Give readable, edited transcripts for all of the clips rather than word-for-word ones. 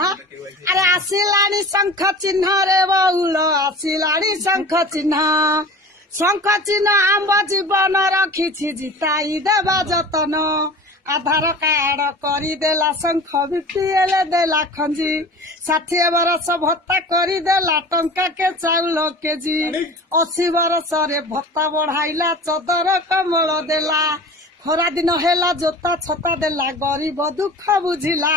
अरे आसिलाणी शंख चिन्ह रे बउल आसिलाणी शंख चिन्ह आंब जीवन रखी जिताई देवा जतन आधार कार्ड करदेला शंख बीपीएल देला खंजी 60 बरस भत्ता करदेला टंका के चाउल केजी 80 बरस रे भत्ता बढ़ाइला चदर कमल देला खरा दिन हेला जोता छता देला गरीब दुख बुझिला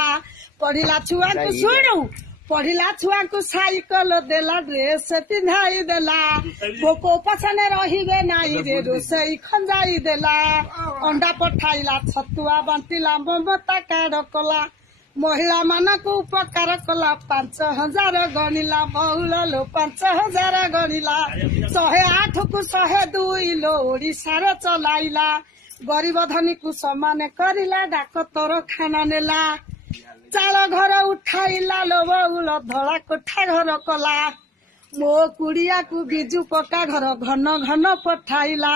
पढ़िला छुआ को शुणु पढ़िला छुआ को साइकल देला ड्रेस पिंधाई देला भोको पसने रहिबे नाई रे रोसई खंजाई देला अंडा पठाइला छतुआ बांटिला ममता कार्ड कला महिला मानक उपकार कला 5000 गणिला बहुल लो 5000 गणिला 108 को 102 लो ओडिशार चलाइला गरीब धनी को समान करिला डाकतर खाना नेला चाल घर उठाइला लो बउल धड़ा कोठा घर कला मो कुड़िया को बिजु पक्का घर घन घन पठाइला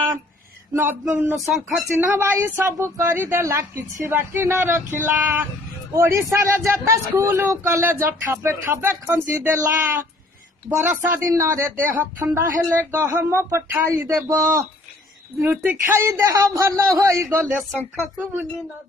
शंख चिन्ह बाई सब करदेला किछि बाकी न रखिला ओडिशा रे जते स्कूल कॉलेज ठापे ठापे खंसी देला बरसा दिन रे देह ठंडा हेले गहम पठाई देब लुटी खाई देह भल होई गले शंख को बुली न